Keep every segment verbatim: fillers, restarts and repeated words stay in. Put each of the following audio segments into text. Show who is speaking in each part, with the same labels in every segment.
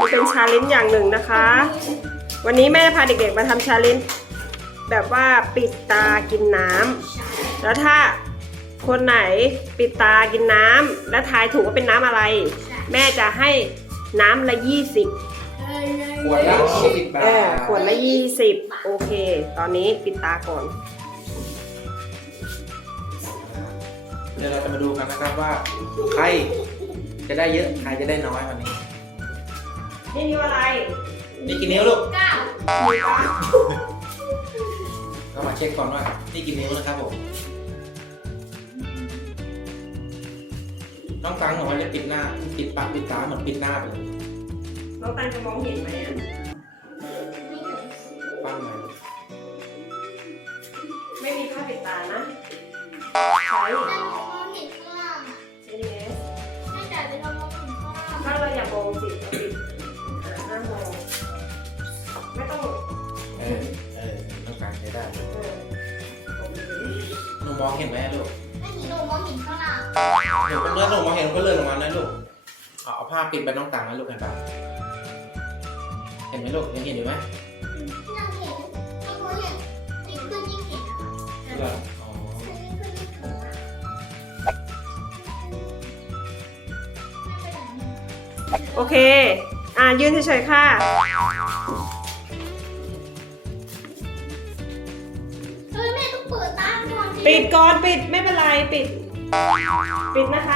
Speaker 1: เป็นชาเลนจ์อย่างหนึ่งนะคะ วันนี้แม่พาเด็กๆมาทำชาเลนจ์แบบว่าปิดตากินน้ำแล้วถ้าคนไหนปิดตากินน้ำและทายถูกว่าเป็นน้ำอะไร แม่จะให้น้ำละยี่สิบ
Speaker 2: ขวดละยี่สิบบา
Speaker 1: เออ
Speaker 2: ท
Speaker 1: ขวดละยี่สิบโอเค ตอนนี้ปิดตาก่อน
Speaker 2: เดี๋ยวเราจะมาดูกันนะครับว่าใครจะได้เยอะใครจะได้น้อยวันนี้
Speaker 1: นี่นิ้วอะไร
Speaker 2: นี่กี่นิ้วลูก
Speaker 3: เก้า
Speaker 1: นิ้วเก้า
Speaker 2: ก็มาเช็คก่อนว่านี่กี่นิ้วนะครับผมน้องตังบอกว่าจะปิดหน้าปิดปากปิดตาเหมือนปิดหน้าไปเลย
Speaker 1: น้องตันจะมองเห็นไหมอะ
Speaker 2: ปั้งเลย
Speaker 1: ไม่มีผ้าปิดตานะ
Speaker 3: แต่เรามองเห็นข้างล่างอ่ะ
Speaker 1: ใช่ไหม
Speaker 3: ไม่แต่เรามองเห็นข้างล่าง
Speaker 1: ถ้าเราอยากมองสิเราปิดอ่าห้ามมองไม่ต้อง
Speaker 2: เออเออน้องตังใช้ได้
Speaker 1: เออโอเค
Speaker 2: หนูมองเห็นไหมลูก
Speaker 3: ไม่เห็นหนูมองเห็นข้างล่าง
Speaker 2: หนูเป็นเลือดหนูมองเห็นก็เลื่อนลงมานะลูกเอาเอาผ้าปิดไปน้องตังนะลูกเห็นปะเห็นไหมลูกยังเห็นอยู่ไหม
Speaker 3: ที่เราเห็นไม่รู้เห็นยิ่งขึ้นยิ่งเห็นนะคะ
Speaker 2: เหรออ๋อ
Speaker 3: ยิ่งขึ้นยิ่งถึงอ่ะไม่เป็นไร
Speaker 1: โอเค อ่ายืนเฉยๆค่ะ
Speaker 3: เฮ้ยแม่ต้องเปิดตาก่อนสิ
Speaker 1: ปิดก่อนปิดไม่เป็นไรปิด ปิดนะคะ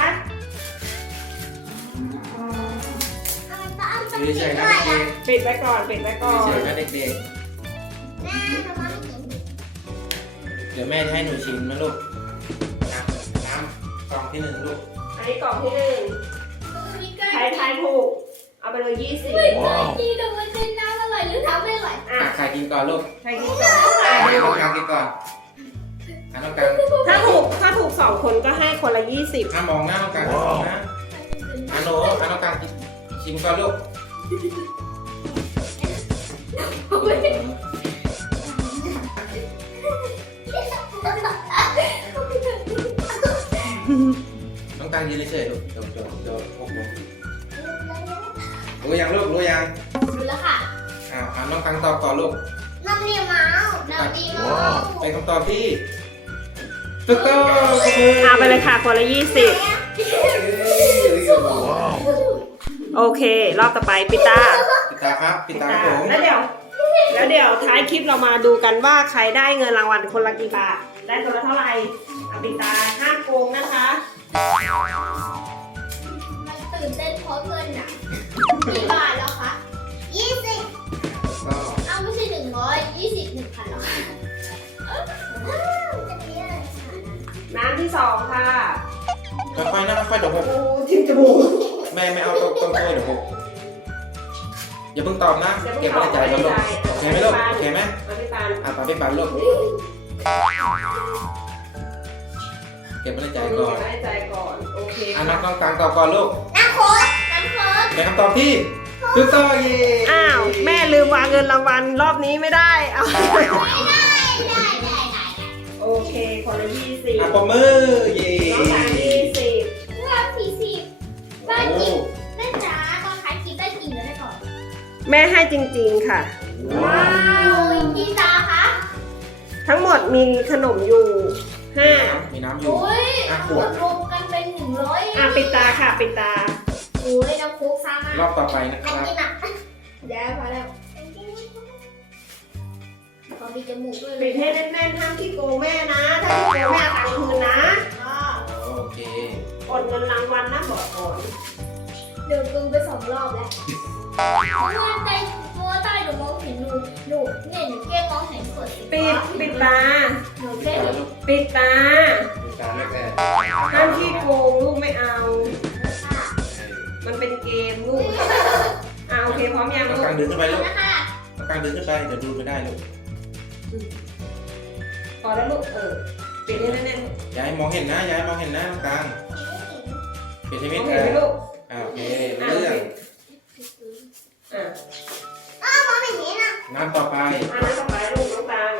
Speaker 3: เอาตาเอา
Speaker 2: อยู่เฉยๆนะ
Speaker 3: ไป
Speaker 2: เด็ก
Speaker 1: ปิดไว้ก่อนปิดไว้
Speaker 2: ๆ
Speaker 1: ก่อ
Speaker 2: อยู่
Speaker 1: น
Speaker 2: เฉยๆนะเด็ก
Speaker 3: แม่ทำไมไม่เห็น
Speaker 2: ๆเดี๋ยวแม่จะให้หนูชิมนะลูกน้ำน้ำกล่องที่หนึ่งลูก
Speaker 1: อันนี้กล่องที่หนึ่ง
Speaker 3: มีใกล้
Speaker 1: ใครทายถูกเอาไปเลยยี่สิบ
Speaker 3: ไม่เคยกินแต่มันเป็นน้ำอร่อยหรือทำไม่อร่อย
Speaker 1: อ่ะ
Speaker 2: อ่ะใครกินก่อนลูก
Speaker 1: ใครกินก่อน
Speaker 2: อ่ะ
Speaker 1: อ่ะ
Speaker 2: น้องกลางกินก่อนอ่ะน้องกลาง
Speaker 1: ถ้าถูกถ้าถูกสองคนก็ให้คนละยี่สิบ
Speaker 2: ห้ามมองหน้าน้องกลางห้ามมองนะอ่ะหนูอ่ะน้องกลางกินชิมก่อนลูกน้องกลางยืนเฉยๆลูกเดี๋ยวเดี๋ยวเดี๋ยวพวกหนูรู้ยังลูกรู้ยัง
Speaker 3: ดูแล้วค่ะ
Speaker 2: อ่าอ่าน้องกลางตอบก่อนลูก
Speaker 3: น้ำเนียเมาส์น้ำดีเมาส์
Speaker 2: เป็นคำตอบที่ถูกต้อง
Speaker 1: เอาไปเลยค่ะคนละยี่สิบโอเค รอบต่อไปปิดตา
Speaker 2: ปิดตาครับปิดตา
Speaker 1: ปิด
Speaker 2: ครับ
Speaker 1: ตา
Speaker 2: ผม
Speaker 1: แล้วเดี๋ยว แล้วเดี๋ยวท้ายคลิปเรามาดูกันว่าใครได้เงินรางวัลคนละกี่บาท ได้คนละเท่าไหร่เอาปิดตาห้ามโกงนะคะ
Speaker 3: มันตื่นเต้นเพราะเงินอ่ะกี่บาทแล้วคะยี่สิบ
Speaker 2: ก็
Speaker 3: อ้าวไม่ใช่หนึ่งร้อยยี่สิบหนึ่งพันหรอคะจะมีอะไร
Speaker 1: น้ำที่สองค่ะ
Speaker 2: ค่อยๆนะค่อยๆเดี๋ยวหก
Speaker 1: โอ้ทิมจมูก
Speaker 2: แม่ไม่เอาต้นต้นกล้วยเดี๋ยวหกอย่าเพิ่งตอบนะ
Speaker 1: อย่าเพิ่ง
Speaker 2: เก็บไว้ในใจก่อนลูก
Speaker 1: ตอบ
Speaker 2: โอเคไหมลูกโอเคไหม
Speaker 1: เอาไปตาล
Speaker 2: อ่ะปาพี่ปันลูกเก็บไว้ในใจ
Speaker 1: เก็บ
Speaker 2: ก่อน
Speaker 1: ไว้ในใจก่อน โอเค
Speaker 2: อ่ะน้อง
Speaker 1: ค่ะ
Speaker 2: กลางตอบก่อนลูก
Speaker 3: น้ำโค้ดน้ำโค้ด
Speaker 2: เป็นคำตอบที่ถูกต้องเย้
Speaker 1: อ้าว แม่ลืมวางเงินรางวัลรอบนี้ไม่ได้ เอา
Speaker 3: ได้ได้ได้ได้
Speaker 1: โอเค คนละยี่สิบ
Speaker 2: อ่ะปมมือเย้
Speaker 1: น้องสามยี่สิบ
Speaker 3: เงินสี่สิบได้
Speaker 2: โอ้
Speaker 3: กินได้จ้าตอนขายกินได้กินแล้วได้ก่อน
Speaker 1: แม่ให้จริงๆค่ะ
Speaker 3: ว้าวกี่ตาคะ
Speaker 1: ทั้งหมดมีขนมอยู่ห้า
Speaker 2: มีน้ำอยู่
Speaker 3: โอ้ย
Speaker 2: ห้าข
Speaker 3: ร
Speaker 2: ว
Speaker 3: ว
Speaker 2: ด
Speaker 3: มรวมกันเป็นหนึ่งร้อย
Speaker 1: อ่ะปิดตาค่ะ ปิดตา
Speaker 3: โอ้ยน้ำโค้กซ่ามาก
Speaker 2: รอบต่อไปนะค
Speaker 3: อัน
Speaker 2: รับ
Speaker 3: นี้หนักเดี๋ยวพอแล้วพอมีจมูกด้วย
Speaker 1: ปิดให้แน่นๆห้ามที่โกงแม่นะ ถ้าที่โกงแม่เอาตังค์คืนนะ
Speaker 3: อ๋อ
Speaker 2: โอเค
Speaker 1: อดเงินรางวัลนะบอกก่อน
Speaker 3: เดี๋ยวกึ่งไปสองรอบแล้วเมื่อใจเมื่อใต้หนูมองเห็นหนูหนูเนี่ยหนูแค่มองเห็นส่วนสี
Speaker 1: ปิด ปิดตา
Speaker 3: หนู
Speaker 2: ปิด
Speaker 3: แค่
Speaker 2: ตาลูก
Speaker 1: ปิดตา
Speaker 2: ปิดตาแรกแต่
Speaker 1: ห้ามที่โกงลูกไม่เอา
Speaker 3: ค่ะ
Speaker 1: มันเป็นเกมลูกอ่ะโอเคพร้อมยัง
Speaker 2: น้อง
Speaker 1: ลู
Speaker 2: กลาง
Speaker 1: ก
Speaker 2: ดึงขึ้นไปลูก
Speaker 3: นะคะ
Speaker 2: น้องกลางดึงขึ้นไปเดี๋ยวดูไม่ได้ลูก
Speaker 1: พอแล้วลูก เออ ปิดให้แน่นๆ
Speaker 2: อย่าให้มองเห็นนะอย่าให้มองเห็นนะน้องกลางปิดให้มิด
Speaker 1: มอง
Speaker 2: เอ
Speaker 1: เห็นไหม
Speaker 2: อ
Speaker 1: ลูก
Speaker 2: อ่าโอเคเรื่อง
Speaker 1: อ่ะ
Speaker 3: อ้าวมองอย่างนี้นะ
Speaker 2: น้ำต่อไป
Speaker 1: อันนั้นต่อไปลูกน้องตัง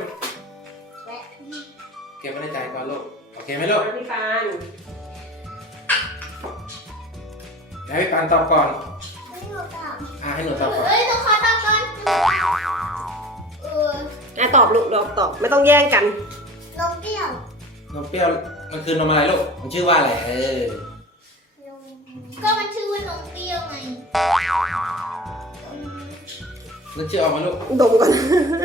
Speaker 2: เก็บไว้ในใจก่อนลูกโอเคไหมลูก
Speaker 1: น้ำพี่ปาน
Speaker 2: เดี๋ยวให้ปานตอบก่อน
Speaker 3: ไม่รู้จัก
Speaker 2: อ่ะให้หนูตอบก่อน
Speaker 3: เฮ้ยต้องขอตอบก่อนเออ
Speaker 1: อ่ะตอบลูกตอบตอบไม่ต้องแย่งกัน
Speaker 3: นมเปรี้ยวน
Speaker 2: มเปรี้ยวมันคือนมอะไรลูกมันชื่อว่าอะไรเออน
Speaker 3: มก็มันชื่อว่านมเปรี้ยวไงอืม
Speaker 2: นึกชื่อออกมาลูก
Speaker 1: ดมก่อน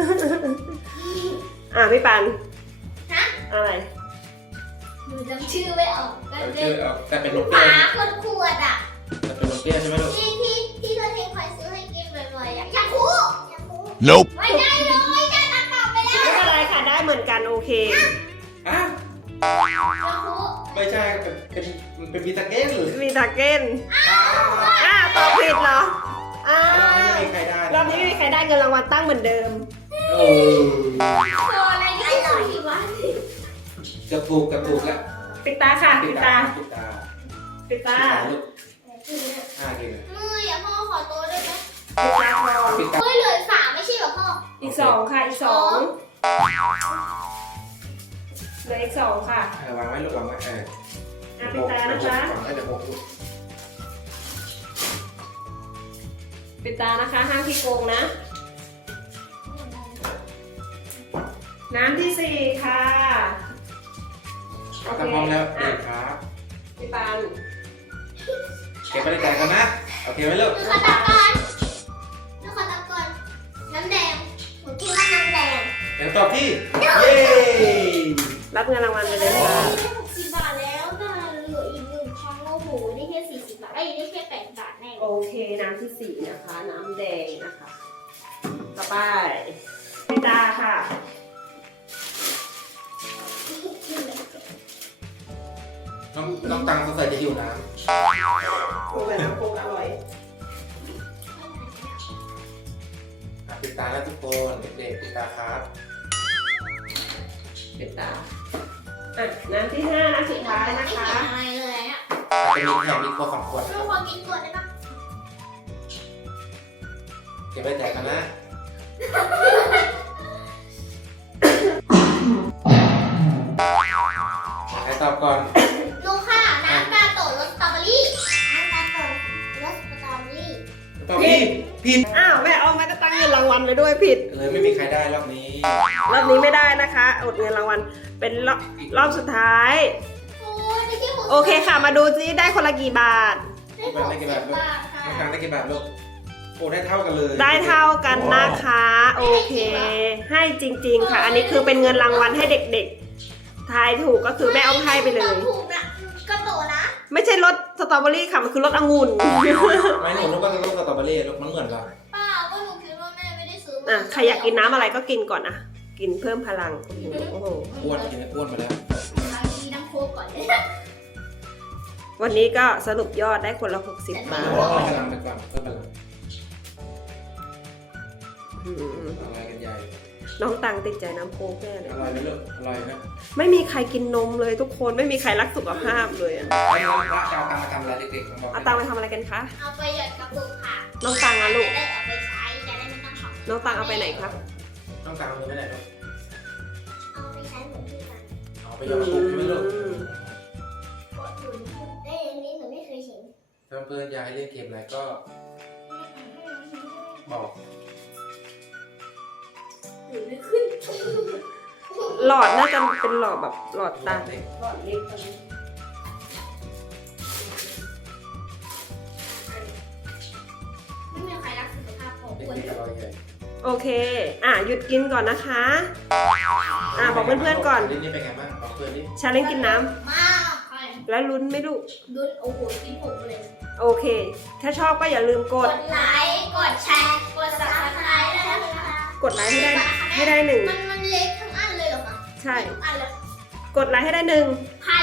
Speaker 1: อ่ะพี่ปัน
Speaker 3: ฮะ
Speaker 1: อะไร
Speaker 3: หนูจำชื่อไม่ออกก็
Speaker 2: เอา
Speaker 3: เล
Speaker 2: ชื่
Speaker 3: ย
Speaker 2: อเอาแต่เป็นนมเปรี้
Speaker 3: ฝา
Speaker 2: ยว
Speaker 3: คนขวดอ่ะ
Speaker 2: แต่เป็นนมเปรี้ยวใช่ไหมลูก
Speaker 3: ที่ที่ที่ตัวเองคอยซื้อให้กินบ่อยๆอ่ะอยากคูอยากคู
Speaker 4: Nope.
Speaker 3: ไม่ได้เลยได้ตัดต่อไปแล้ว
Speaker 1: ไม่เป็นไรค่ะได้เหมือนกันโอเค
Speaker 2: อ่ะ
Speaker 3: อยากคู
Speaker 2: ไม่ใช่เป็นเป็นมันเป็นวิตาเก้นหรือ
Speaker 1: มีทาเก้นอ่ะตอบผิดเหรออ่า
Speaker 2: เราไม่มีใครได้
Speaker 1: รอบนี้ไม่มีใครได้เงินรางวัลตั้งเหมือนเดิม
Speaker 2: เออ
Speaker 3: ตัวอะไรที่อร่อยวะ
Speaker 2: เกือบถูกเกือบถูกแล้ว
Speaker 1: ปิดตาค่ะ
Speaker 2: ปิ
Speaker 1: ปิ
Speaker 2: ด
Speaker 1: ด
Speaker 2: ตา
Speaker 1: ตา
Speaker 2: ปิดตา
Speaker 1: ปิดตา
Speaker 2: ลูกอ่ากินเลย
Speaker 3: มืออย่าพ่อขอโต๊ะได้ไหม
Speaker 1: ปิดตาก่อน
Speaker 2: ปิดตา
Speaker 3: เฮ้ยเหลือสามไม่ใช่เหรอพ่อ
Speaker 1: อีกสองค่ะอีกสองเหลืออีกสองค่ะ
Speaker 2: เออวางไว้ลูกวางไว้เออ
Speaker 1: อ่ะปิดตานะคะ
Speaker 2: วางไว้เดี๋ยวหกลูก
Speaker 1: ปิดตานะคะห้ามขี้โกงนะ น้ำที่สี่ค่ะ
Speaker 2: เอาถ้าพร้อมแล้วเด็กครับ
Speaker 1: พี่ปัน
Speaker 2: เก็บไปในใจกันนะโอเคไหมลูก
Speaker 3: หนูขอตักก่อนหนูขอตักก่อนน้ำแดงหนูกินว่าน้ำแดง
Speaker 2: เดี๋ยวตอบที่เย้
Speaker 1: รับเงินรางวัลไปเลย
Speaker 3: โอ้
Speaker 1: ค่ะ
Speaker 3: ยได้หกสิบบาทแล้วนะเหลืออีกหนึ่งครั้งโอ้โหได้แค่สี่สิบบาทไอ้ยได้แค่แปดบาทแน่
Speaker 1: โอเคน้ำที่สี่นะคะ น้ำแดงนะคะ ต่อไปพี่ตาค่ะ
Speaker 2: น้องน้องตังสงสัยจะหิวน้
Speaker 1: โอ้แบบน้ำโค้กอร่อย
Speaker 2: ำอ่ะปิดตาแล้วทุกคนเด็กๆปิดตาครับ
Speaker 1: ปิดตาอ่ะน้ำที่ห้าน้ำสุดท้ายนะคะ
Speaker 3: ไม่เห็นอะไรเลยอ่ะ
Speaker 2: จะมีแถมอีกคนสองคน
Speaker 3: หนูขอกินก่อนได้ปะ
Speaker 2: เก็บไปแจกกันนะใครตอบก่อน
Speaker 3: หนูค่ะน้ำกาโตะรสสตรอเบอรี่น้ำกาโตะรสสตรอเบอรี่
Speaker 2: ตอบพี่ผิด
Speaker 1: อ้าวแม่เอามาจะตั้งเงินรางวัลเลยด้วยผิด
Speaker 2: เลยไม่มีใครได้รอบนี้
Speaker 1: รอบนี้ไม่ได้นะคะอดเงินรางวัลเป็นรอบรอบสุดท้าย
Speaker 3: โอ้ยได้แค่หกสิบ
Speaker 1: โอเคค่ะมาดูซิได้คนละกี่บาท
Speaker 3: ได้หกสิบบาทค่ะ
Speaker 2: น้องตังได้กี่บาทลูกโอ้ได้เท่ากันเลย
Speaker 1: ได้เท่ากันนะคะ โอเค ให้จริง ๆ ค่ะ อันนี้คือเป็นเงินรางวัลให้เด็กๆ ทายถูกก็คือแม่เอาให้ไปเลย
Speaker 3: ถูกนะกาโตะนะ
Speaker 1: ไม่ใช่รสสตรอเบอรี่ค่ะ มันคือรสองุ่น
Speaker 2: ไม่หนูนึกว่าจะต้องสตรอเบอรี่ลูกมันเหมือนกัน
Speaker 3: เปล่าก็หนูคิดว่าแม่ไม่ได้ซื้อมา
Speaker 1: อ่ะใครอยากกินน้ำอะไรก็กินก่อนนะกินเพิ่มพลัง โอ้โหโอ้โห
Speaker 2: อ้วนกินอ้วนมาแล้ว
Speaker 3: บางทีน้ำโค้กก่อนเลย
Speaker 1: วันนี้ก็สรุปยอดได้คนละหกสิบบาท
Speaker 2: เพิ่มพลังไปก่อนเพิ่มพลัง
Speaker 1: อืม
Speaker 2: อะไรกันใหญ่
Speaker 1: น้องตังติดใจน้ำโค้กแน่เลย
Speaker 2: อร่อยไหมลูกอร่อยนะ
Speaker 1: ไม่มีใครกินนมเลยทุกคน ไม่มีใครรักสุขภาพเลยอะ
Speaker 2: แล้วเราจะเอาตังค์มาทำอะไรเด็กๆลองบอก
Speaker 1: เอาตังไปทำอะไรกันคะ
Speaker 3: เอาไปหยอดกระปุกค่ะ
Speaker 1: น้องตังอะลูก
Speaker 3: จะได้เอาไปใช้จะได้ไม่ต้องขอ
Speaker 1: น้องตังเอาไปไหนครับ
Speaker 2: ต้องตังค์มือไม่ได้ลูก
Speaker 3: เอาไปใช้เหมือนที่กัน
Speaker 2: เอาไปหยอดกระปุกใช่ไหมลูก
Speaker 3: กดหนุนเอ้ยอันนี้หนูไม่เคยเห็น
Speaker 2: ถ้าเพื่อนๆอยากให้เล่นเกมอะไรก็บอก
Speaker 3: หนูไม่ขึ้น
Speaker 1: หลอดน่าจะเป็นหลอดแบบหลอดตา
Speaker 2: เด็ก
Speaker 1: หลอดเล็กตอนนี้
Speaker 3: ไม่มีใครรักสุขภาพของ
Speaker 2: เด็ก
Speaker 3: คน
Speaker 2: ๆอร่อยใหญ่
Speaker 1: โอเค อ่ะหยุดกินก่อนนะคะ อ่ะบอกเพื่อนๆก่อน
Speaker 2: นี่นี่เป็นไงบ้างบอกเพื่อนดิ
Speaker 1: ชาเล่นกินน้
Speaker 3: มากใคร
Speaker 1: ำแล้วลุ้นไหมลูก
Speaker 3: ดุนโอ้โหกินผมเลย
Speaker 1: โอเค ถ้าชอบก็อย่าลืมก
Speaker 3: ก
Speaker 1: ด
Speaker 3: ดไลค์กดแชร์กด subscribe ด้วยนะคะ
Speaker 1: กดไลค์ให้ได้ให้ได้หนึ่ง
Speaker 3: มันมันเล็กทั้งอันเลยเหรอคะ
Speaker 1: ใช่
Speaker 3: ทุกอันเลย
Speaker 1: กดไลค์ให้ได้หนึ่ง
Speaker 3: พัน